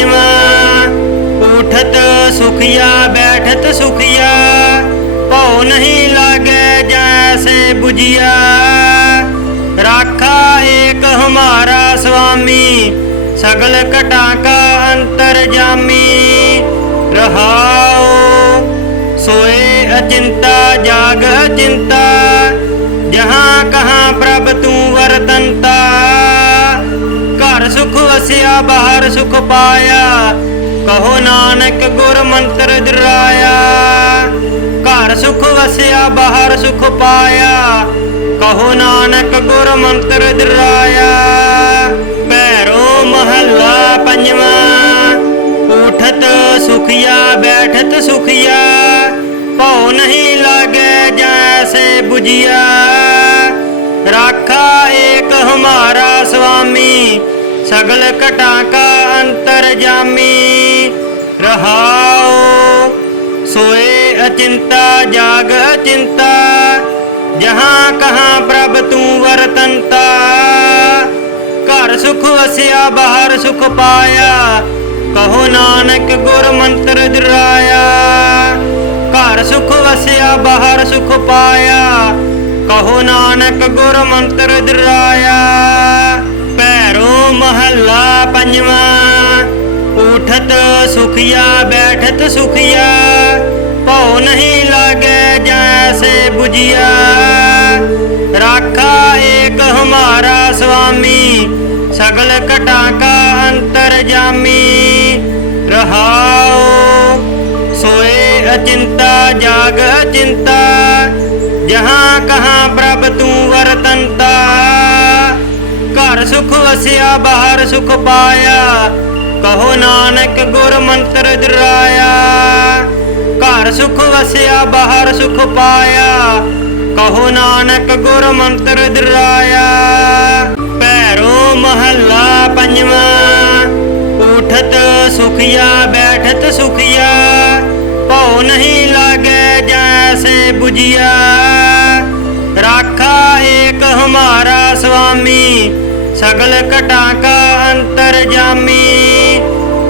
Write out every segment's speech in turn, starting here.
पंजवा। उठत सुखिया बैठत सुखिया, भौ नहीं लागे जैसे बुझिया। राखा एक हमारा स्वामी, सगल घटा का अंतरजामी। रहाओ सोए अचिंता जाग अचिंता, जहाँ कहाँ प्रभ तू वरतंता। घर सुख वसिया बाहर सुख पाया, कहो नानक गुर मंत्र दुराया। घर सुख वसिया बाहर सुख पाया, कहो नानक गुर मंत्र दुराया। पैरो महला पंजवा। उठत सुखिया बैठत सुखिया, भौ नहीं लागे जैसे बुझिया। राखा एक हमारा स्वामी, सगल घटा का अंतरजामी। रहाओ सोए अचिंता जाग अचिंता, जहाँ कहाँ प्रभ तू वरतंता। घर सुख वसिया बाहर सुख पाया, कहो नानक गुर मंत्र दुराया। घर सुख वसिया बाहर सुख पाया, कहो नानक गुर मंत्र दुराया। पैरो महला पंजवा। उठत सुखिया बैठत सुखिया, भौ नहीं लागे जैसे बुझिया। राखा एक हमारा स्वामी, सगल घटा का अंतरजामी। रहाओ सोए अचिंता जाग अचिंता, जहाँ कहाँ प्रभ तू वरतंता। घर सुख वसिया बाहर सुख पाया, कहो नानक गुर मंत्र दुराया। घर सुख वसिया बाहर सुख पाया, कहो नानक गुर मंत्र दुराया। पैरो महला पंजवा। उठत सुखिया बैठत सुखिया, भौ नहीं लागे जैसे बुझिया। राखा एक हमारा स्वामी, सगल घटा का अंतरजामी।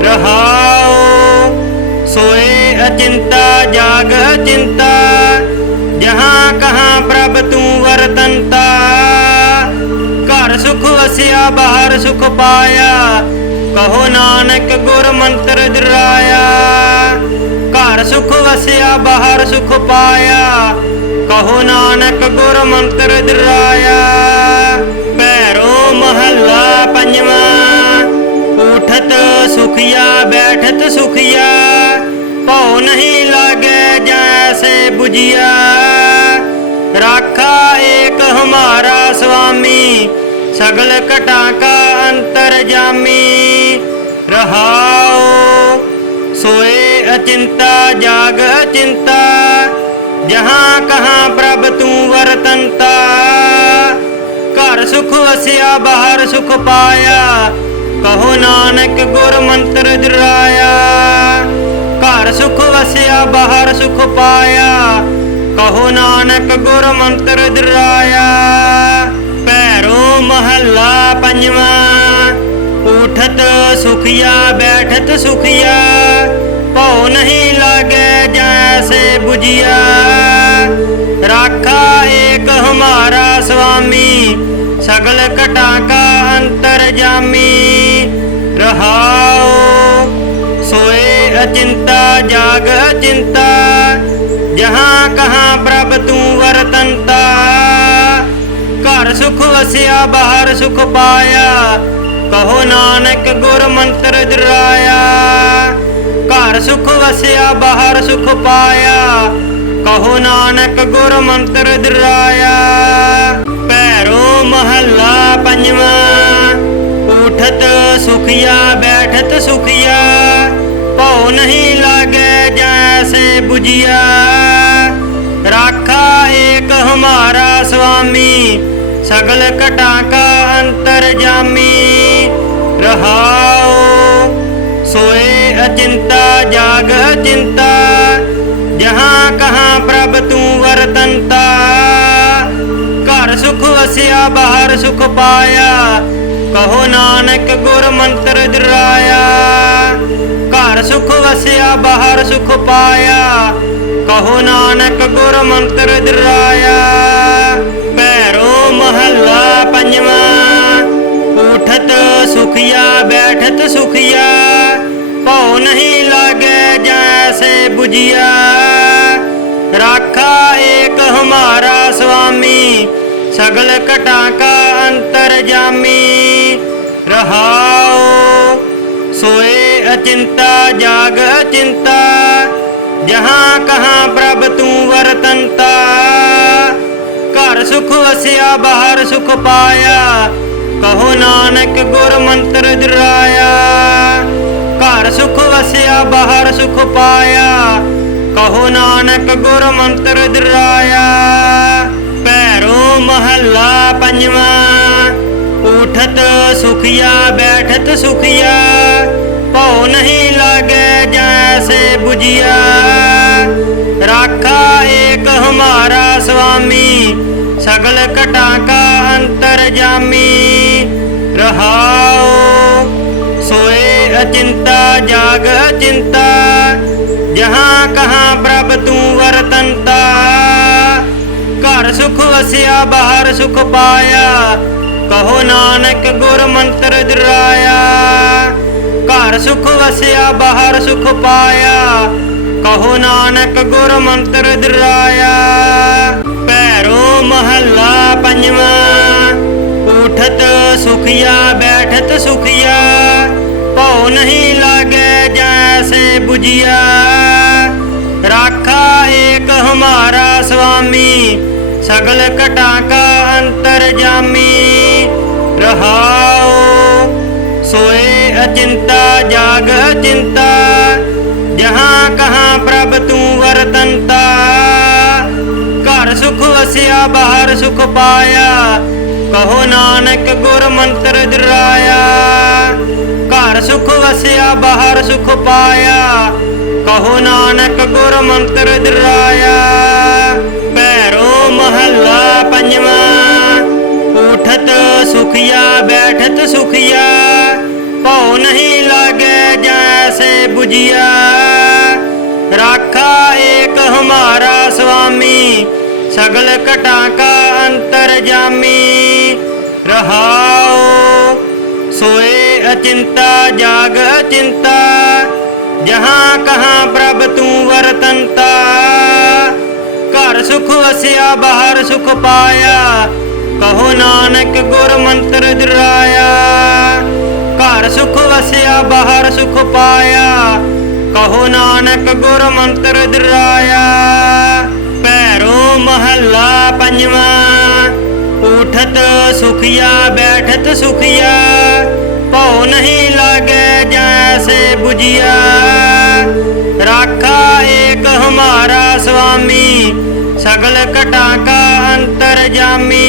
रहाओ सोए अचिंता जाग अचिंता, जहाँ कहाँ प्रभ तू वरतंता। घर सुख वसिया बाहर सुख पाया, कहो नानक गुर मंत्र दुराया। घर सुख वसिया बाहर सुख पाया, कहो नानक गुर मंत्र दुराया। पैरो महला पंजवा। उठत सुखिया बैठत सुखिया, भौ नहीं लागे जैसे बुझिया। राखा एक हमारा स्वामी, सगल घटा का अंतरजामी। रहाओ सोए अचिंता जाग अचिंता, जहाँ कहाँ प्रभ तू वरतंता। घर सुख वसिया बाहर सुख पाया, कहो नानक गुर मंत्र दुराया। घर सुख वसिया बाहर सुख पाया, कहो नानक गुर मंत्र दुराया। पैरो महला पंजवा। उठत सुखिया बैठत सुखिया, भौ नहीं लागे जैसे बुझिया। राखा एक हमारा स्वामी, सगल घटा का अंतरजामी। रहाओ सोए अचिंता जाग अचिंता, जहाँ कहाँ प्रभ तू वरतंता। घर सुख वसिया बाहर सुख पाया, कहो नानक गुर मंत्र दुराया। घर सुख वसिया बाहर सुख पाया, कहो नानक गुर मंत्र दुराया। पैरो महला पंजवा। उठत सुखिया बैठत सुखिया, भौ नहीं लागे जैसे बुझिया। राखा एक हमारा स्वामी, सगल घटा का अंतरजामी। रहाओ सोए अचिंता जाग अचिंता, जहाँ कहाँ प्रभ तू वरतंता। घर सुख वसिया बाहर सुख पाया, कहो नानक गुर मंत्र दुराया। ਘਰ ਸੁਖ ਵਸਿਆ ਬਾਹਰ ਸੁਖ ਪਾਇਆ, ਕਹੋ ਨਾਨਕ ਗੁਰ ਮੰਤਰ ਦਿਰਾਇਆ। ਭੈਰੋ ਮਹੱਲਾ ਪੰਜਵਾਂ। ਉਠਤ ਸੁਖੀਆ ਬੈਠਤ ਸੁਖੀਆ, ਭਉ ਨਹੀਂ ਲਾਗੇ ਜੈਸੇ ਬੁਝਿਆ। ਰਾਖਾ ਏਕ ਹਮਾਰਾ ਸੁਆਮੀ, ਸਗਲ ਘਟਾਂ ਕਾ ਅੰਤਰ ਜਾਮੀ। ਰਹਾਉ सोए अचिंता जाग अचिंता, जहाँ कहाँ प्रभ तू वरतंता। घर सुख वसिया बाहर सुख पाया, कहो नानक गुर मंत्र दिराया। घर सुख वसिया बाहर सुख पाया, कहो नानक गुर मंत्र दिराया। भैरो महला पंजवा। उठत सुखिया बैठत सुखिया, भौ नहीं लागे जैसे बुझिया। राखा एक हमारा स्वामी, सगल घटां का अंतर जामी। रहाओ सोए अचिंता जाग अचिंता, जहाँ कहाँ प्रभ तू वरतंता। घर सुख वसिया बाहर सुख पाया, कहो नानक गुर मंत्र दिराया। घर सुख वसिया बाहर सुख पाया, कहो नानक गुर मंत्र दिराया। भैरो महला पंजवा। उठत सुखिया बैठत सुखिया, भौ नहीं लागे जैसे बुझिया। राखा एक हमारा स्वामी, सगल घटां का अंतर जामी। रहाओ सोए अचिंता जाग अचिंता, जहाँ कहाँ प्रभ तू वरतंता। घर सुख वसिया बाहर सुख पाया, कहो नानक गुर मंत्र दिराया। घर सुख वसिया बाहर सुख पाया, कहो नानक गुर मंत्र दिराया। भैरो महला पंजवा। उठत सुखिया बैठत सुखिया, भौ नहीं लागे जैसे बुझिया। राखा एक हमारा स्वामी, सगल घटां का अंतर जामी। रहाओ सोए अचिंता जाग अचिंता, जहाँ कहाँ प्रभ तू वरतंता। घर सुख वसिया बाहर सुख पाया, कहो नानक गुर मंत्र दिराया। घर सुख वसिया बाहर सुख पाया, कहो नानक गुर मंत्र दिराया। भैरो महला पंजवा। उठत सुखिया बैठत सुखिया, भौ नहीं लागे जैसे बुझिया। राखा एक हमारा स्वामी, सगल घटां का अंतर जामी।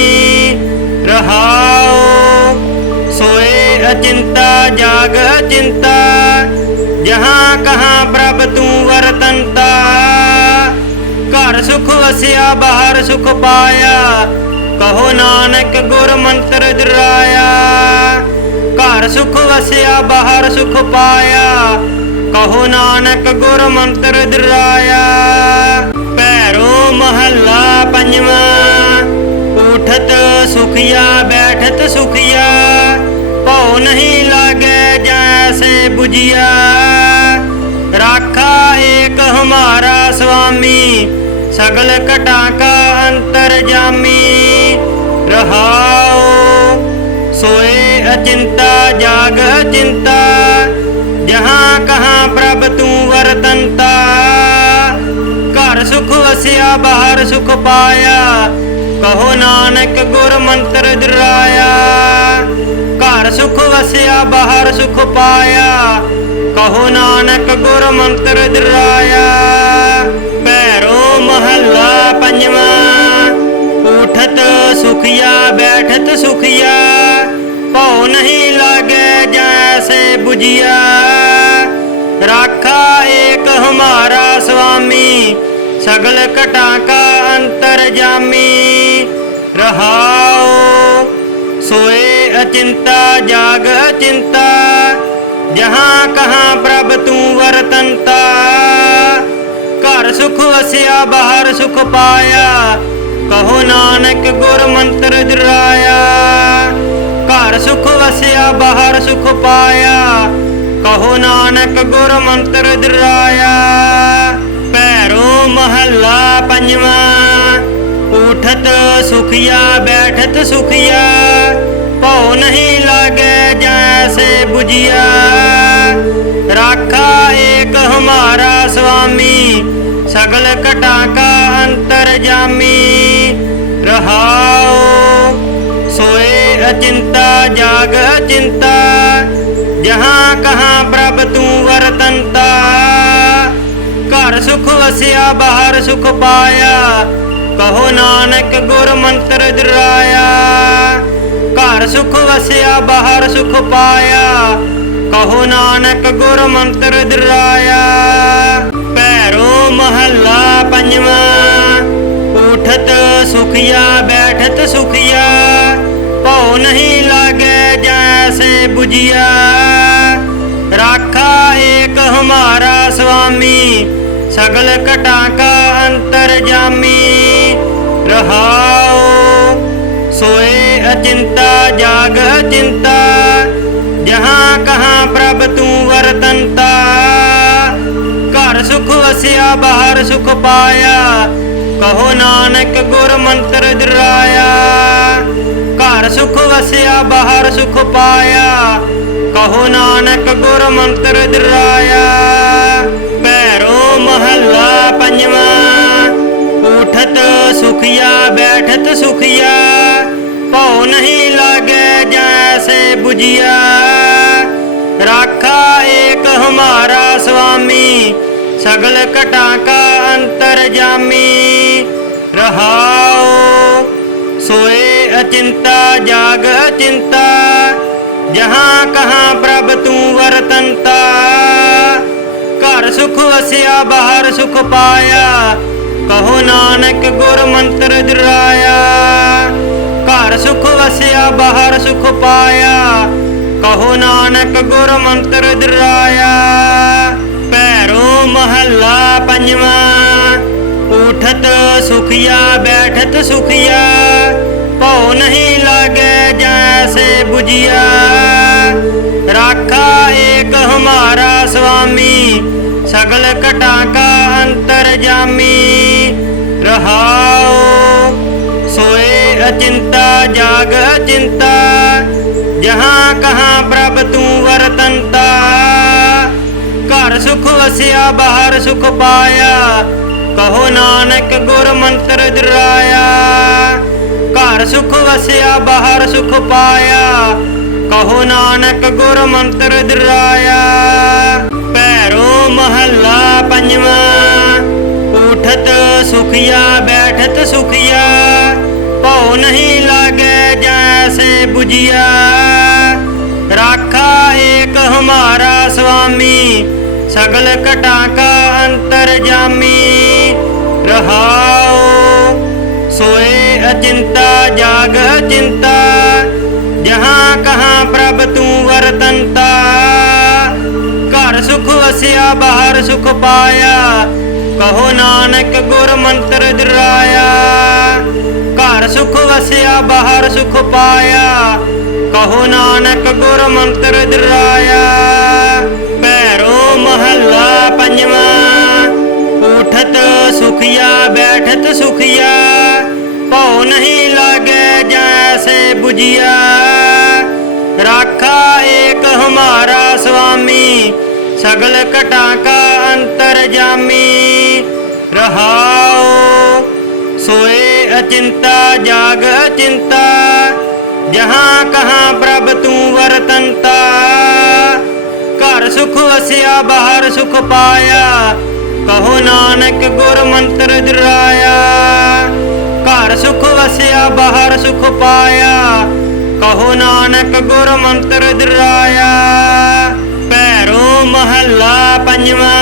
रहाओ सोए अचिंता जाग अचिंता, जहाँ कहाँ प्रभ तू वरतंता। घर सुख वसिया बाहर सुख पाया, कहो नानक गुर मंत्र दिराया। घर सुख वसिया बाहर सुख पाया, कहो नानक गुर मंत्र दिराया। भैरो महला पंजवा। उठत सुखिया बैठत सुखिया, भौ नहीं लागे जैसे बुझिया। राखा एक हमारा स्वामी, सगल घटां का अंतर जामी। रहाओ सोए अचिंता जाग अचिंता, जहाँ कहाँ प्रभ तू वरतंता। घर सुख वसिया बाहर सुख पाया, कहो नानक गुर मंत्र दिराया। घर सुख वसिया बाहर सुख पाया, कहो नानक गुर मंत्र दिराया। भैरो महला पंजवा। उठत सुखिया बैठत सुखिया, भौ नहीं लागे जैसे बुझिया। राखा एक हमारा स्वामी, सगल घटां का अंतर जामी। रहाओ सोए अचिंता जाग अचिंता, जहाँ कहाँ प्रभ तू वर सुख वसिया बाहर सुख पाया, कहो नानक गुर मंत्र दुराया। घर सुख वसिया बाहर सुख पाया, कहो नानक गुर मंत्र दुराया। पैरो महला पंजवा, उठत सुखिया बैठत सुखिया, भौ नहीं लागे जैसे बुझिया। राखा एक हमारा स्वामी, सगल घटा का अंतर जामी। रहाओ सोए अचिंता जाग अचिंता, जहाँ कहाँ प्रभ तू वरतंता। घर सुख वसिया बाहर सुख पाया, कहो नानक गुर मंत्र दुराया। घर सुख वसिया बाहर सुख पाया, कहो नानक गुर मंत्र दुराया। पैरो महला पंजवा, उठत सुखिया बैठत सुखिया, भौ नहीं लागे जैसे बुझिया। राखा एक हमारा स्वामी, सगल घटा का अंतर जामी। रहाओ सोए अचिंता जाग अचिंता, जहाँ कहाँ प्रभ तू वरतंता। घर सुख वसिया बाहर सुख पाया, कहो नानक गुर मंत्र दुराया। घर सुख वसिया बाहर सुख पाया, कहो नानक गुर मंत्र दुराया। पैरो महला पंजवा, उठत सुखिया बैठत सुखिया, भौ नहीं लागे जैसे बुझिया। राखा एक हमारा स्वामी, सगल घटा का अंतर जामी। रहाओ सोए अचिंता जाग अचिंता, जहाँ कहाँ प्रभ तू वरतंता। घर सुख वसिया बाहर सुख पाया, कहो नानक गुर मंत्र दुराया। घर सुख वसिया बाहर सुख पाया, कहो नानक गुर मंत्र दुराया। पैरो महला पंजवा, उठत सुखिया बैठत सुखिया, भौ नहीं लागे जैसे बुझिया। राखा एक हमारा स्वामी, सगल घटा का अंतर जामी। रहाओ सोए अचिंता जाग अचिंता, जहाँ कहाँ प्रभ तू वरतंता। घर सुख वसिया बाहर सुख पाया, कहो नानक गुर मंत्र दुराया। घर सुख वसिया बाहर सुख पाया, कहो नानक गुर मंत्र दुराया। पैरो महला पंजवा, उठत सुखिया बैठत सुखिया, भौ नहीं लागे जैसे बुझिया। राखा एक हमारा स्वामी, सगल घटा का अंतर जामी। रहाओ सोए अचिंता जाग अचिंता, जहाँ कहाँ प्रभ तू वरतंता। घर सुख वसिया बाहर सुख पाया, कहो नानक गुर मंत्र दुराया। घर सुख वसिया बाहर सुख पाया, कहो नानक गुर मंत्र दुराया। पैरो महला पंजवा, उठत सुखिया बैठत सुखिया, भौ नहीं लागे जैसे बुझिया। राखा एक हमारा स्वामी, सगल घटा का अंतर जामी। रहाओ सोए अचिंता जाग अचिंता, जहाँ कहाँ प्रभ तू वरतंता। घर सुख वसिया बाहर सुख पाया, कहो नानक गुर मंत्र दुराया। घर सुख वसिया बाहर सुख पाया, कहो नानक गुर मंत्र दुराया। पैरो महला पंजवा,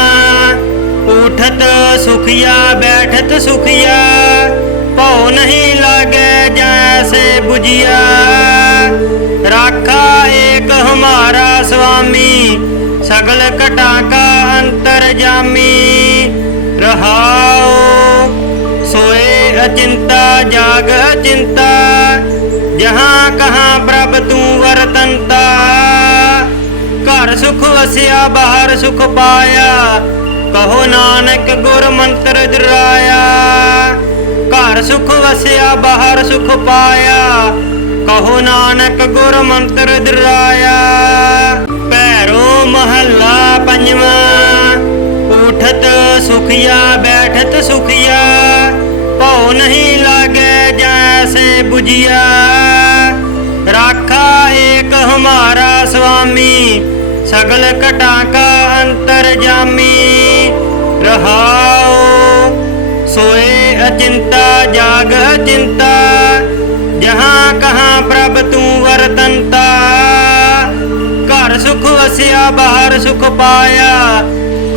उठत सुखिया बैठत सुखिया, भौ नहीं लागे जैसे बुझिया। राखा एक हमारा स्वामी, सगल घटा का अंतर जामी। रहाओ सोए अचिंता जाग अचिंता, जहाँ कहाँ प्रभ तू वरतंता। घर सुख वसिया बाहर सुख पाया, कहो नानक गुर मंत्र दुराया। घर सुख वसिया बाहर सुख पाया, कहो नानक गुर मंत्र दुराया। पैरो महला पंजवा, उठत सुखिया बैठत सुखिया, भौ नहीं लागे जैसे बुझिया। राखा एक हमारा स्वामी, सगल घटा का अंतरजामी। रहाओ सोए अचिंता जाग अचिंता, जहाँ कहाँ प्रभ तू वरतंता। घर सुख वसिया बाहर सुख पाया,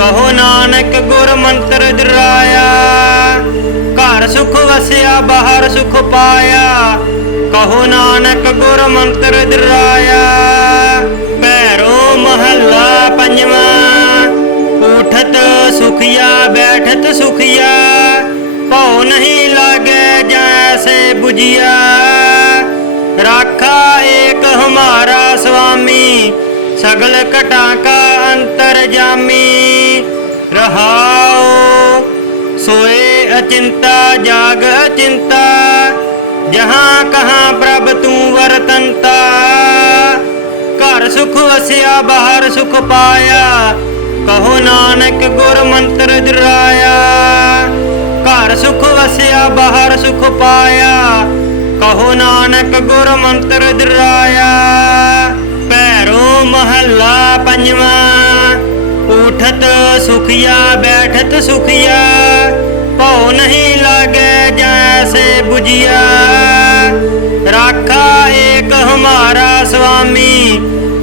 कहो नानक गुर मंत्र दुराया। घर सुख वसिया बाहर सुख पाया, कहो नानक गुर मंत्र दुराया। पैरो महला पंजवा, उठत सुखिया बैठत सुखिया, भौ नहीं लागे जैसे बुझिया। राखा एक हमारा स्वामी, सगल घटा का अंतरजामी। रहाओ सोए अचिंता जाग अचिंता, जहाँ कहाँ प्रभ तू वरतंता। घर सुख वसिया बाहर सुख पाया, कहो नानक गुर मंत्र दुराया। घर सुख वसिया बाहर सुख पाया, कहो नानक गुर मंत्र दुराया। पैरो महला पंजवा, उठत सुखिया बैठत सुखिया, भौ नहीं लागे जैसे बुझिया। राखा एक हमारा स्वामी,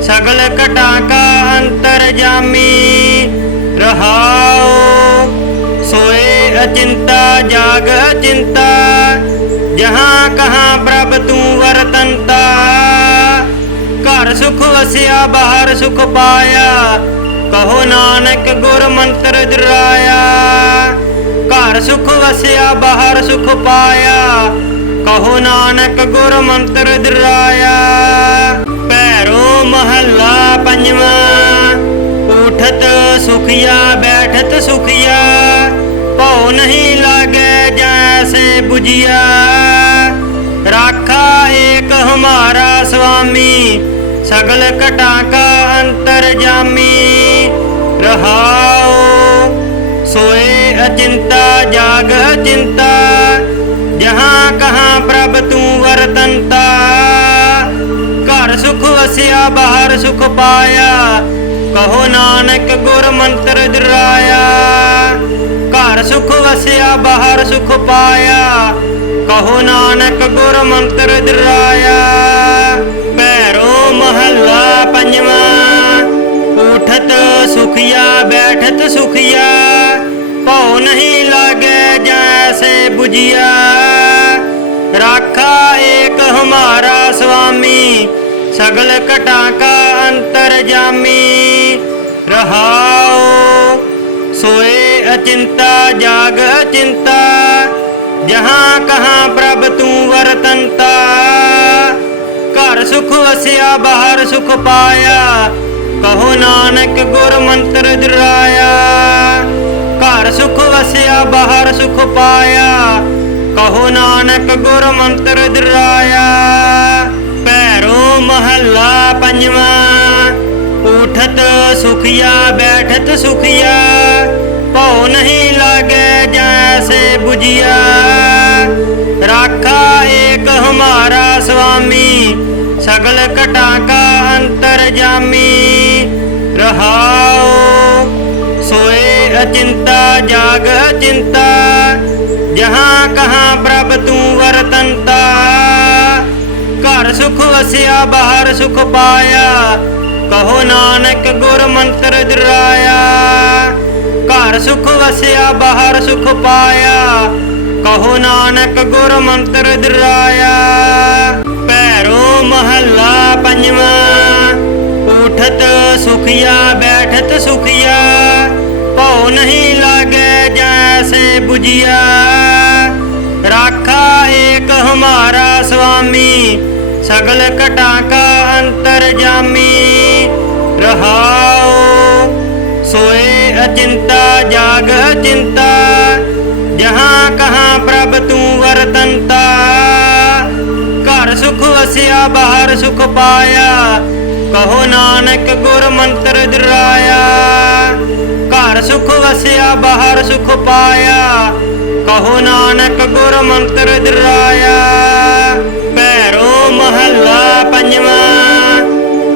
सगल घटा का अंतरजामी। रहाओ सोए अचिंता जाग अचिंता, जहाँ कहाँ प्रभ तू वरतंता। घर सुख वसिया बाहर सुख पाया, कहो नानक गुर मंत्र दुराया। घर सुख वसिया बाहर सुख पाया, कहो नानक गुर मंत्र दुराया। पैरो महला पंजवा, उठत सुखिया बैठत सुखिया, भौ नहीं लागे जैसे बुझिया। राखा एक हमारा स्वामी, सगल घटा का अंतरजामी। रहाओ सोए अचिंता जाग अचिंता, जहाँ कहाँ प्रभ तू वरतंता। घर सुख वसिया बाहर सुख पाया, कहो नानक गुर मंत्र दुराया। घर सुख वसिया बाहर सुख पाया, कहो नानक गुर मंत्र दुराया। पैरो महला पंजवा, उठत सुखिया बैठत सुखिया, भौ नहीं लागे जैसे बुझिया। राखा एक हमारा स्वामी, सगल घटा का अंतरजामी। रहाओ सोए अचिंता जाग अचिंता, जहाँ कहाँ प्रभ तू वरतंता। घर सुख वसिया बाहर सुख पाया, कहो नानक गुर मंत्र दुराया। घर सुख वसिया बाहर सुख पाया, कहो नानक गुर मंत्र दुराया। पैरो महला पंजवा, उठत सुखिया बैठत सुखिया, भौ नहीं लागे जैसे बुझिया। राखा एक हमारा स्वामी, सगल घटा का अंतरजामी। रहाओ सोए अचिंता जाग अचिंता, जहाँ कहाँ प्रभ तू वरतंता। घर सुख वसिया बाहर सुख पाया, कहो नानक गुर मंत्र दुराया। घर सुख वसिया बाहर सुख पाया, कहो नानक गुर मंत्र दुराया। पैरो महला पंजवा, उठत सुखिया बैठत सुखिया, भौ नहीं लागे जैसे जैसे बुझिया। राखा एक हमारा स्वामी सगल घटा का अंतर्जामी। रहाओ सोए अचिंता जाग अचिंता जहाँ कहाँ प्रभ तू वरतंता। घर सुख वसिया बाहर सुख पाया कहो नानक गुर मंत्र दुराया। घर सुख वसिया बाहर सुख पाया कहो नानक गुर मंत्र दुराया। पैरो महला पंजवा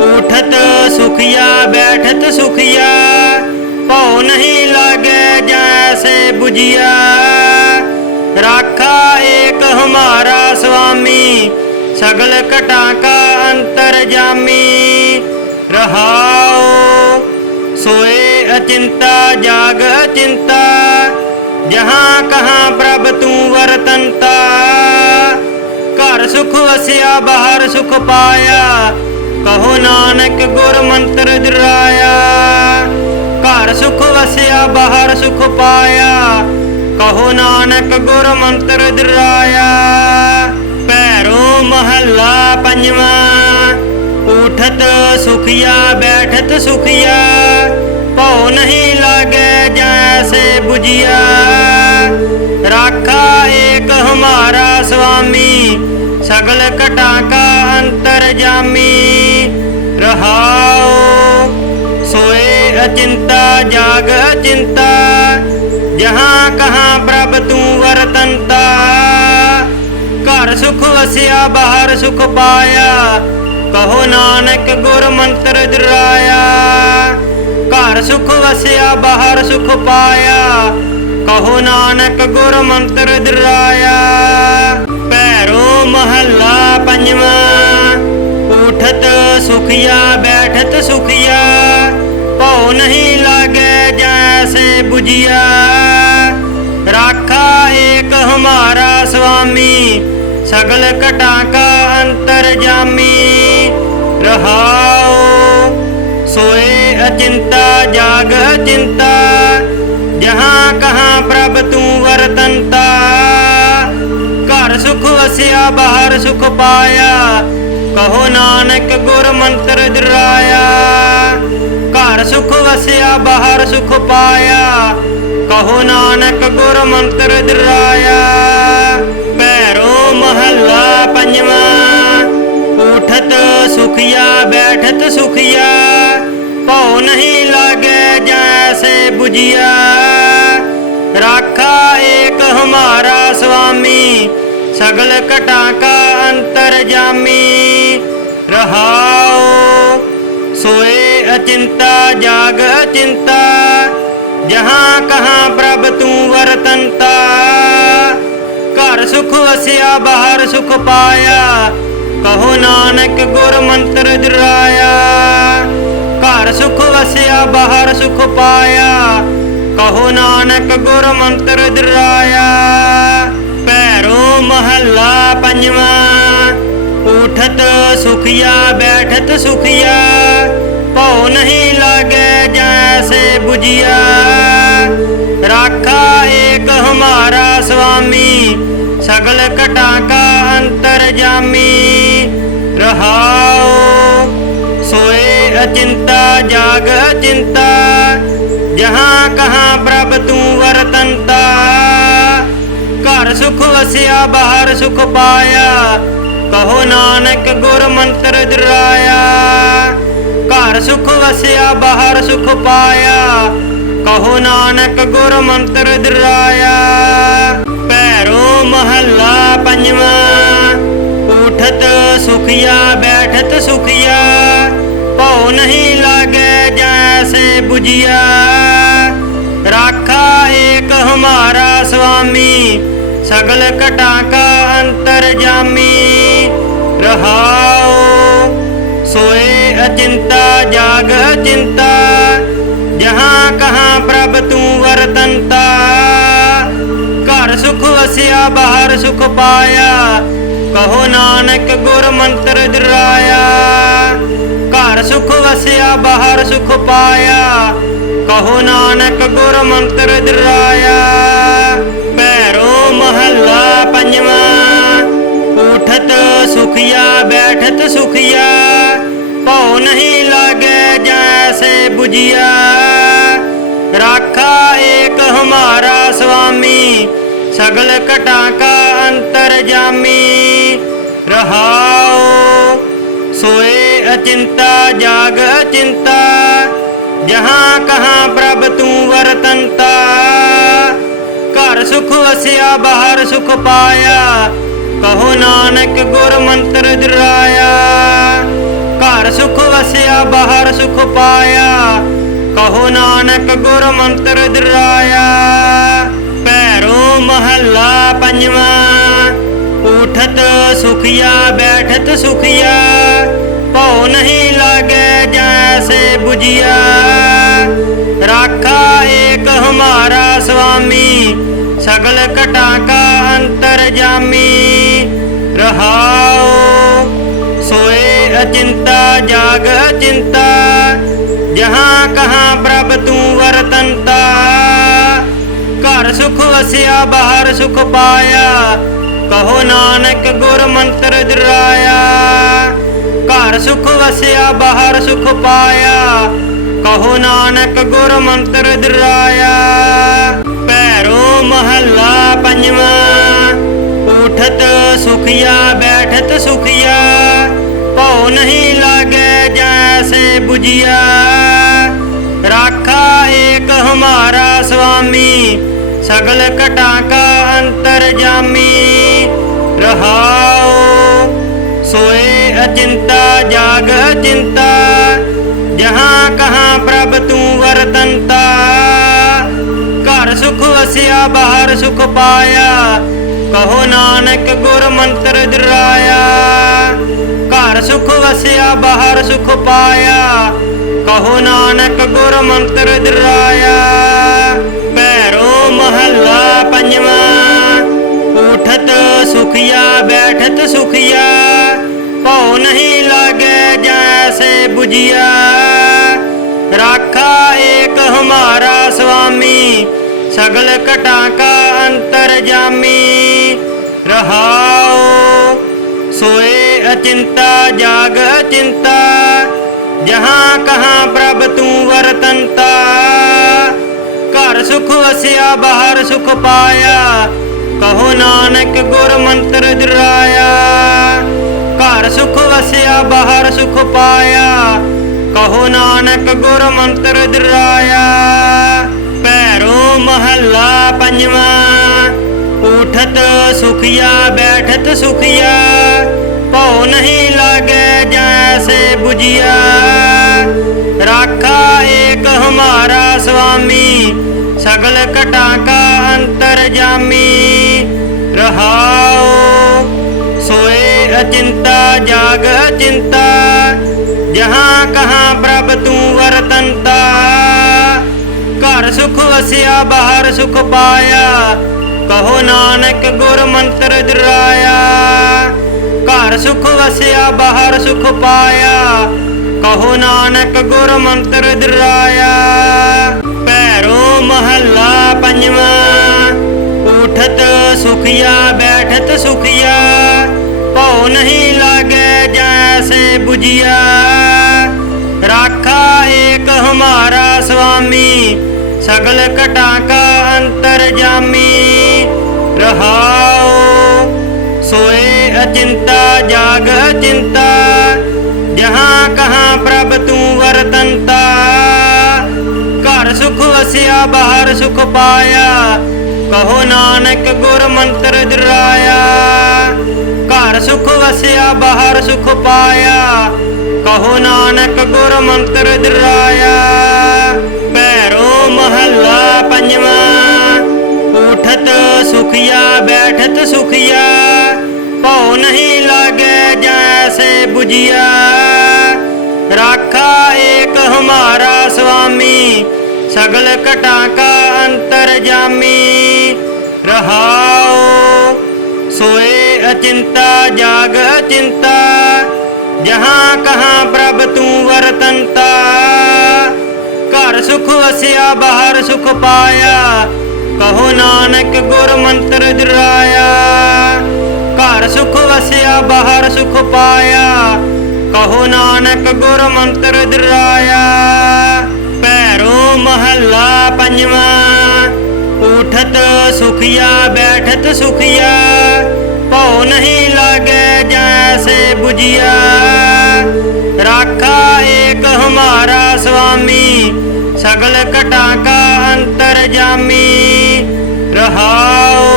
उठत सुखिया बैठत सुखिया भौ नहीं लागे जैसे बुझिया। राखा एक हमारा स्वामी सगल घटा का अंतर्जामी। रहाओ सोए अचिंता जाग अचिंता जहाँ कहाँ प्रभ तू वरतंता। घर सुख वसिया बाहर सुख पाया कहो नानक गुर मंत्र दुराया। घर सुख वसिया बाहर सुख पाया कहो नानक गुर मंत्र दुराया। पैरो महला पंजवा उठत सुखिया बैठत सुखिया भौ नहीं लागे जैसे बुझिया। राखा एक हमारा स्वामी सगल घटा का अंतर्जामी। रहाओ सोए अचिंता जाग अचिंता जहाँ कहाँ प्रभ तू वरतंता। घर सुख वसिया बाहर सुख पाया कहो नानक गुर मंत्र दुराया। घर सुख वसिया बाहर सुख पाया कहो नानक गुर मंत्र दुराया। पैरो महला पंजवा उठत सुखिया बैठत सुखिया भौ नहीं लागे जैसे बुझिया। राखा एक हमारा स्वामी सगल घटा का अंतर्जामी। रहाओ सोए अचिंता जाग अचिंता जहाँ कहाँ प्रभ तू वरतंता। घर सुख वसिया बाहर सुख पाया कहो नानक गुर मंत्र दुराया। घर सुख वसिया बाहर सुख पाया कहो नानक गुर मंत्र दुराया। पैरो महला पंजवा उठत सुखिया बैठत सुखिया भौ नहीं लागे जैसे बुझिया। राखा एक हमारा स्वामी सगल घटा का अंतर्जामी। रहाओ सोए अचिंता जाग अचिंता जहाँ कहाँ प्रभ तू वरतंता। घर सुख वसिया बाहर सुख पाया कहो नानक गुर मंत्र दुराया। घर सुख वसिया बाहर सुख पाया कहो नानक गुर मंत्र दुराया। पैरो महला पंजवा उठत सुखिया बैठत सुखिया भौ नहीं लागे जैसे बुझिया। राखा एक हमारा स्वामी सगल घटा का अंतर्जामी। रहाओ सोए अचिंता जाग अचिंता जहाँ कहाँ प्रभ तू वरतंता। घर सुख वसिया बाहर सुख पाया कहो नानक गुर मंत्र दुराया। घर सुख वसिया बाहर सुख पाया कहो नानक गुर मंत्र दुराया। पैरो महला पंजवा उठत सुखिया बैठत सुखिया भौ नहीं लागे जैसे बुझिया। राखा एक हमारा स्वामी सगल घटा का अंतर्जामी। रहाओ सोए अचिंता जाग अचिंता जहाँ कहाँ प्रभ तू वरतंता। घर सुख वसिया बाहर सुख पाया कहो नानक गुर मंत्र दुराया। घर सुख वसिया बाहर सुख पाया कहो नानक गुर मंत्र दुराया। सुखिया बैठत सुखिया, भौ नहीं लागे जैसे बुझिया। राखा एक हमारा स्वामी, सगल घटा का अंतरजामी। रहाओ सोए अचिंता जाग अचिंता, जहाँ कहाँ प्रभ तू वरतंता। घर सुख वसिया बाहर सुख पाया, कहो नानक गुर मंत्र दुराया। घर सुख वसिया बाहर सुख पाया, कहो नानक गुर मंत्र दुराया। पैरो महला पंजवा, उठत सुखिया बैठत सुखिया, भौ नहीं लागे जैसे बुझिया। राखा एक हमारा स्वामी, सगल घटा का अंतरजामी। रहाओ सोए अचिंता जाग अचिंता, जहाँ कहाँ प्रभ तू वरतंता। घर सुख वसिया बाहर सुख पाया, कहो नानक गुर मंत्र दुराया। घर सुख वसिया बाहर सुख पाया, कहो नानक गुर मंत्र दुराया। पैरो महला पंजवा, उठत सुखिया बैठत सुखिया, भौ नहीं लागे जैसे बुझिया। राखा एक हमारा स्वामी, सगल घटा का अंतरजामी। रहाओ सोए अचिंता जाग अचिंता, जहाँ कहाँ प्रभ तू वरतंता। घर सुख वसिया बाहर सुख पाया, कहो नानक गुर मंत्र दुराया। घर सुख वसिया बाहर सुख पाया, कहो नानक गुर मंत्र दुराया। पैरो महला पंजवा, उठत सुखिया बैठत सुखिया, भौ नहीं लागे जैसे बुझिया। राखा एक हमारा स्वामी, सगल घटा का अंतरजामी। रहाओ सोए अचिंता जाग अचिंता, जहाँ कहाँ प्रभ तू वरतंता। घर सुख वसिया बाहर सुख पाया, कहो नानक गुर मंत्र दुराया। घर सुख वसिया बाहर सुख पाया, कहो नानक गुर मंत्र दुराया। पैरो महला पंजवा, उठत सुखिया बैठत सुखिया, भौ नहीं लागे जैसे बुझिया। राखा एक हमारा स्वामी, सगल घटा का अंतरजामी। रहाओ सोए अचिंता जाग अचिंता, जहाँ कहाँ प्रभ तू वरतंता। घर सुख वसिया बाहर सुख पाया, कहो नानक गुर मंत्र दुराया। घर सुख वसिया बाहर सुख पाया, कहो नानक गुर मंत्र दुराया। पैरो महला पंजवा, उठत सुखिया बैठत सुखिया, भौ नहीं लागे जैसे बुझिया। राखा एक हमारा स्वामी, सगल घटा का अंतरजामी। रहाओ सोए अचिंता जाग अचिंता, जहाँ कहाँ प्रभ तू वरतंता। घर सुख वसिया बाहर सुख पाया, कहो नानक गुर मंत्र दुराया। घर सुख वसिया बाहर सुख पाया, कहो नानक गुर मंत्र दुराया। पैरो महला पंजवा, उठत सुखिया बैठत सुखिया, भौ नहीं लागे जैसे बुझिया। राखा एक हमारा स्वामी, सगल घटा का अंतरजामी। रहाओ सोए अचिंता जाग अचिंता, जहाँ कहाँ प्रभ तू वरतंता। घर सुख वसिया बाहर सुख पाया, कहो नानक गुर मंत्र दुराया। ਘਰ ਸੁਖ ਵਸਿਆ ਬਾਹਰ ਸੁਖ ਪਾਇਆ, ਕਹੋ ਨਾਨਕ ਗੁਰ ਮੰਤਰ ਦਿਰਾਇਆ। ਭੈਰੋ ਮਹੱਲਾ ਪੰਜਵਾਂ। ਉਠਤ ਸੁਖੀਆ ਬੈਠਤ ਸੁਖੀਆ, ਭਉ ਨਹੀਂ ਲਾਗੇ ਜੈਸੇ 부ਜੀਆ। ਰਾਖਾ ਏਕ ਹਮਾਰਾ ਸੁਆਮੀ, ਸਗਲ ਘਟਾ ਕਾ ਅੰਤਰ ਜਾਮੀ। ਰਹਾਉ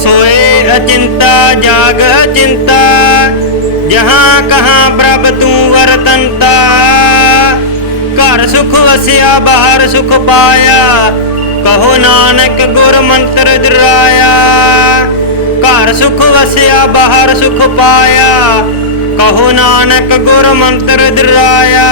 सोए अचिंता जाग अचिंता, जहाँ कहाँ प्रभ तू वरतंता। घर सुख वसिया बाहर सुख पाया, कहो नानक गुर मंत्र दिराया। घर सुख वसिया बाहर सुख पाया, कहो नानक गुर मंत्र दिराया।